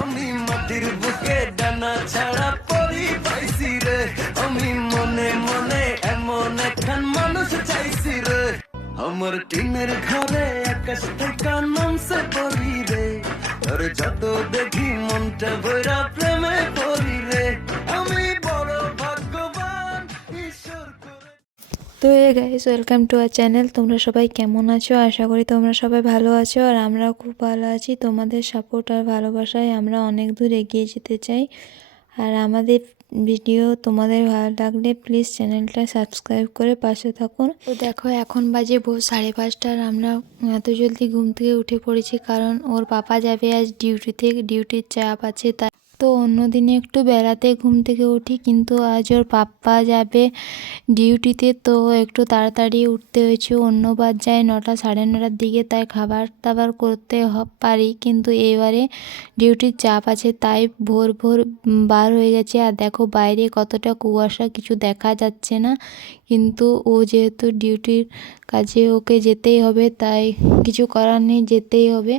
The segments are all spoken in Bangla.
আমি মাটির বুকে ডানা ছাড়া পরি পাইছি রে। আমি মনে মনে এমন একখান মানুষ চাইছি রে। আমার টিনের ঘরে আকাশ থেকে নামছে পরি রে। আর যত দেখি মনটা বইরা প্রেমে পরি তো hey guys welcome to our channel তোমরা সবাই কেমন আছো? আশা করি তোমরা সবাই ভালো আছো আর আমরা খুব ভালো আছি। তোমাদের সাপোর্ট আর ভালোবাসায় আমরা অনেক দূর এগিয়ে যেতে চাই। আর আমাদের ভিডিও তোমাদের ভালো লাগলে প্লিজ চ্যানেলটা সাবস্ক্রাইব করে পাশে থাকুন। তো দেখো, এখন বাজে ভোর সাড়ে পাঁচটা আর আমরা এত জলদি ঘুম থেকে উঠে পড়েছি কারণ ওর পাপা যাবে আজ ডিউটিতে ডিউটির চাপ আছে, তাই তো অন্য দিনে একটু বেলাতে ঘুম থেকে উঠি, কিন্তু আজ ওর পাপ্পা যাবে ডিউটিতে, তো একটু তাড়াতাড়ি উঠতে হয়েছে। অন্যবার যায় নটা সাড়ে নটার দিকে, তাই খাবার দাবার করতে পারি, কিন্তু এবারে ডিউটির চাপ আছে, তাই ভোর ভোর বার হয়ে গেছে। আর দেখো বাইরে কতটা কুয়াশা, কিছু দেখা যাচ্ছে না। কিন্তু ও যেহেতু ডিউটির কাজে ওকে যেতেই হবে, তাই কিছু করার নেই, যেতেই হবে।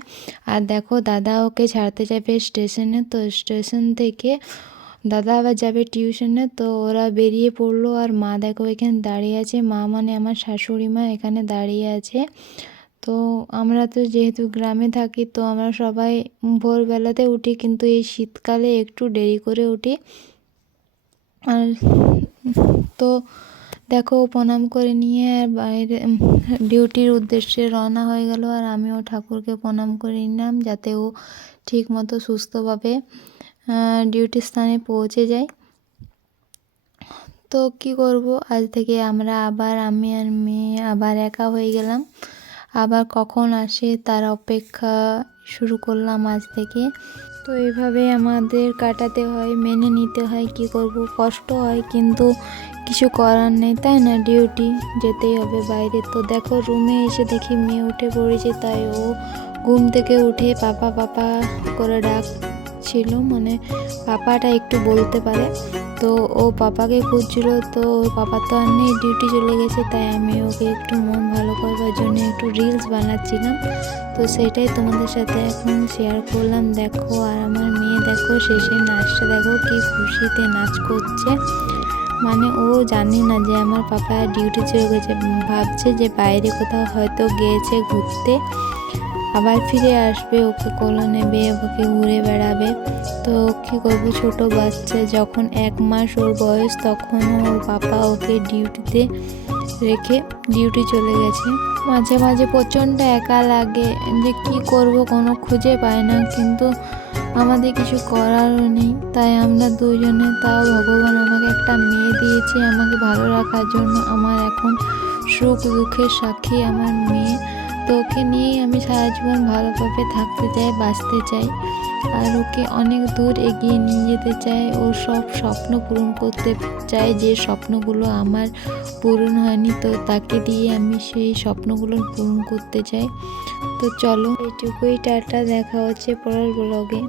আর দেখো দাদা ওকে ছাড়তে যাবে স্টেশনে, তো স্টেশন থেকে দাদা আবার যাবে টিউশনে তো ওরা বেরিয়ে পড়ল আর মা দেখো এখানে দাঁড়িয়ে আছে। মা মানে আমার শাশুড়ি মা এখানে দাঁড়িয়ে আছে। তো আমরা তো যেহেতু গ্রামে থাকি, তো আমরা সবাই ভোরবেলাতে উঠি, কিন্তু এই শীতকালে একটু দেরি করে উঠি। আর তো দেখো প্রণাম করে নিয়ে আর বাইরে ডিউটির উদ্দেশ্যে রওনা হয়ে গেল। আর আমিও ঠাকুরকে প্রণাম করে নিলাম যাতে ও ঠিক মতো সুস্থভাবে ডিউটি স্থানে পৌঁছে যায় তো কি করব? আজ থেকে আমরা আবার, আমি আর মেয়ে আবার একা হয়ে গেলাম। আবার কখন আসে তার অপেক্ষা শুরু করলাম আজ থেকে। তো এইভাবে আমাদের কাটাতে হয়, মেনে নিতে হয়, কি করব? কষ্ট হয়, কিন্তু কিছু করার নেই, তাই না? ডিউটি যেতেই হবে বাইরে। তো দেখো রুমে এসে দেখি মেয়ে উঠে পড়েছে, তাই ও ঘুম থেকে উঠে পাপা পাপা করে ডাক ছিল মানে পাপাটা একটু বলতে পারে। তো ও পাপাকে খুঁজছিল, তো পাপা তো আর নেই ডিউটি চলে গেছে, তাই আমি ওকে একটু মন ভালো করবার জন্য একটু রিলস বানাচ্ছিলাম। তো সেটাই তোমাদের সাথে এখন শেয়ার করলাম। দেখো, আর আমার মেয়ে দেখো, শেষে নাচটা দেখো কি খুশিতে নাচ করছে। মানে ও জানি না যে আমার পাপা ডিউটি চলে গেছে, ভাবছে যে বাইরে কোথাও হয়তো গিয়েছে ঘুরতে। আবার ফিরে আসবে, ওকে কোলে নেবে, ওকে ঘুরে বেড়াবে। তো কী করব ছোট বাচ্চা, যখন এক মাস ওর বয়স, তখন ওর পাপা ওকে ডিউটিতে রেখে ডিউটি চলে গেছে। মাঝে মাঝে প্রচণ্ড একা লাগে, যে কি করব কোনো খুঁজে পায় না, কিন্তু আমাদের কিছু করারও নেই। তাই আমরা দুজনে, তাও ভগবান আমাকে একটা মেয়ে দিয়েছে আমাকে ভালো রাখার জন্য। আমার এখন সুখ দুঃখের সাক্ষী আমার মেয়ে। তো ওকে নিয়েই আমি সারা জীবন ভালোভাবে থাকতে চাই, বাঁচতে চাই। আর ওকে অনেক দূর এগিয়ে নিয়ে যেতে চাই। ও সব স্বপ্ন পূরণ করতে চাই যে স্বপ্নগুলো আমার পূরণ হয়নি, তো তাকে দিয়ে আমি সেই স্বপ্নগুলো পূরণ করতে চাই। তো চলো, এইটুকুই, টাটা, দেখা হচ্ছে পরের ব্লগে